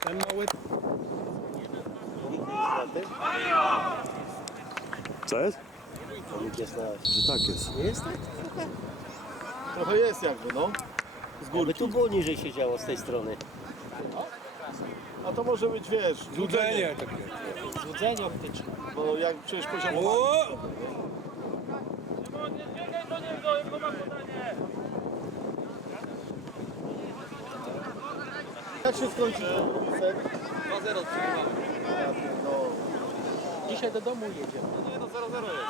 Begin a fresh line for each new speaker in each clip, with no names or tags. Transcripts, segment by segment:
Ten mały... Co jest?
Nikt jest na...
Że tak jest.
Nie jest tak?
Trochę jest jakby, no.
Jakby tu było niżej się działo z tej strony.
A to może być, wiesz, złudzenie.
takie.
Złudzenie optyczne.
Bo jak przecież poziom...
O!
Jak się skończy set?
2-0
No.
Dzisiaj do domu jedziemy.
Nie no 0-0 jest.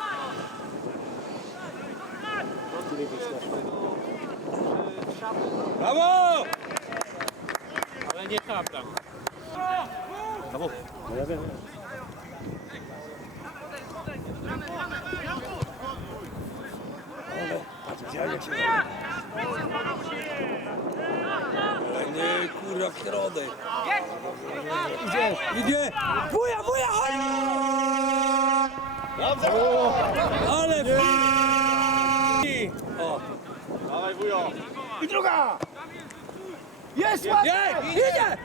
Brawo!
Ale nie tam tam.
No ja wiem.
Ale w środek. Idzie! Idzie! Buja, buja! Oj! Ale f... O!
Dawaj wujo.
I druga! Jest! Nie! Idzie!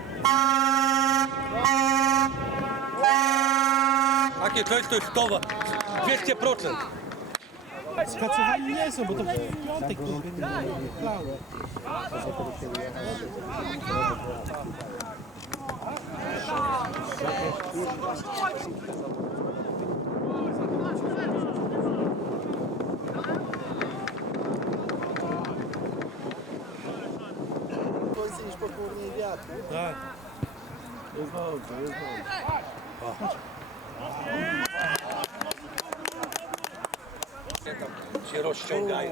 Takie coś to jest towa. 200%.
Skacowani nie są, bo to w piątek to plały.
Więcej niż popołudnie wiatr.
Tak.
Jest dobrze, jest dobrze.
Się rozciągają.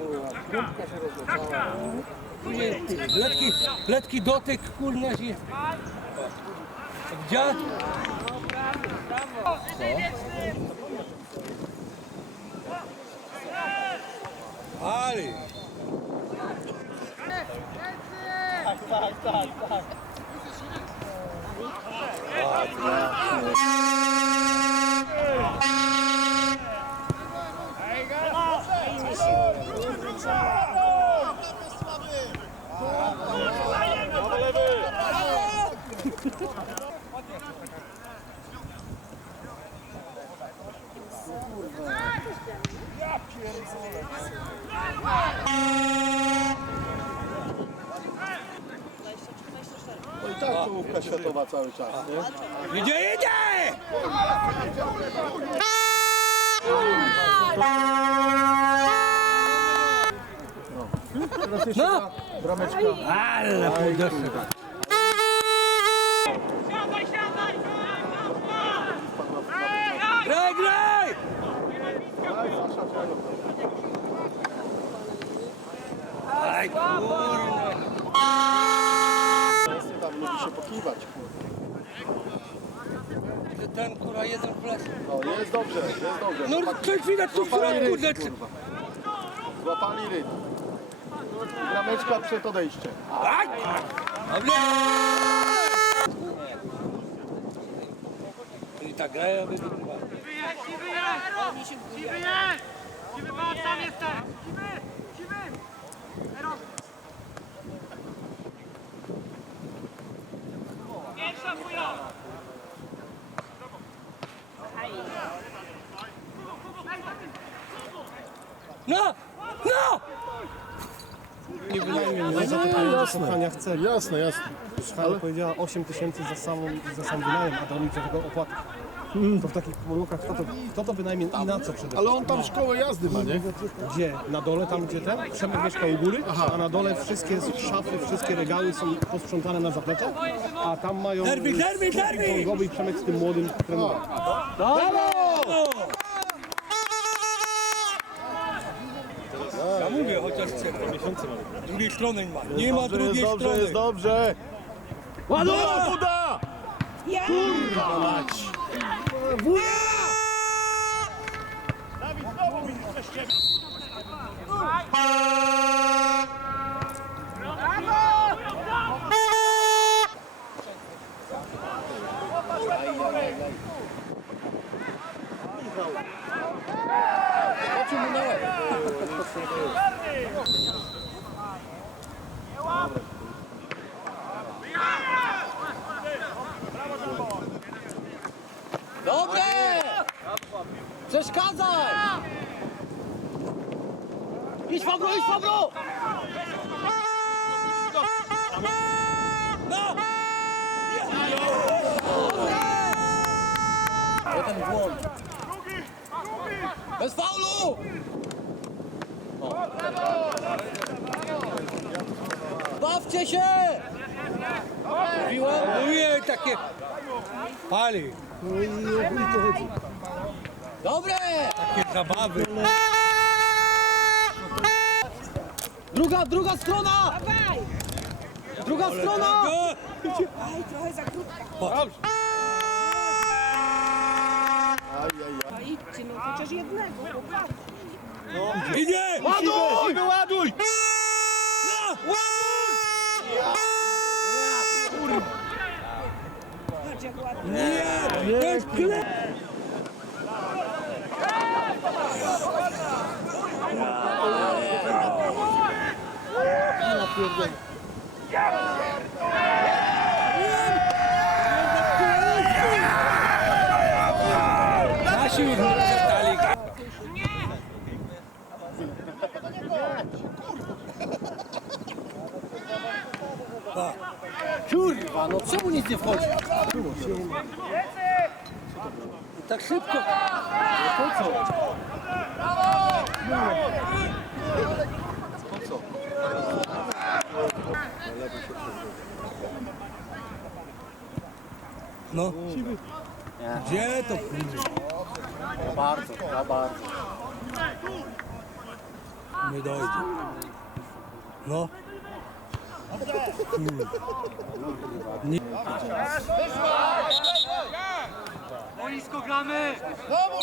Później letki, letki dotyk, kurnia się. Gdzie? Ali.
Brawo lewy. No i tak czołówka światowa cały czas, nie?
Idzie, idzie!
Teraz jeszcze
No.
brameczka.
Ale podeszły. Aj, kurwa.
Tam lubi się pokiwać, kurwa.
Ten kurwa jeden flash.
No, jest dobrze, jest dobrze.
No coś widać tu w
kurwa. Złapali rytm. Brameczka przed odejściem.
Aj! Dobrze! I tak grają, wygrywa. No! No!
Nie wynajmie mnie za to pani do chce.
Jasne, jasne.
Ale powiedziała 8 tysięcy za, samą, za sam wynajem, a dał mi tego opłatę. To w takich pomyłkach kto to, kto to wynajmie i na co przede
Ale on tam szkołę jazdy ma, nie?
Gdzie? Na dole, tam gdzie ten? Przemek mieszka u góry, a na dole wszystkie szafy, wszystkie regały są posprzątane na zaplecze, a tam mają
Derby, derby, derby!
gongowy i Przemek z tym młodym trenerem.
Ja mówię, chociaż chcę. Drugiej strony nie ma. Nie ma
Dobrze,
drugiej
jest dobrze,
strony.
jest dobrze! Ładowała Buda! Kurwa mać!
Dawid, znowu mi się przeszkadzaj! Idź Fabro, idź Fabro!
No!
Jeden błąd. Bez faulu! Bawcie się! Mówiłem?
Mówię takie... Pali,
Dobre!
takie zabawy.
Druga, druga strona! Druga strona!
No!
Aj, trochę za krótko. No idźcie, no chociaż jednego, chłopaki.
Idzie!
Ładuj! Wyładuj!
No!
Patrz jak ładnie.
Nie! To kle... Nasi już przeczytali.
Kurwa, no czemu nic nie wchodzi?
Tak szybko. No. Gdzie to kurwa?
Bardzo, za bardzo.
Nie dojdzie. No. Kurwa. Nie.
Boisko gramy!
Znowu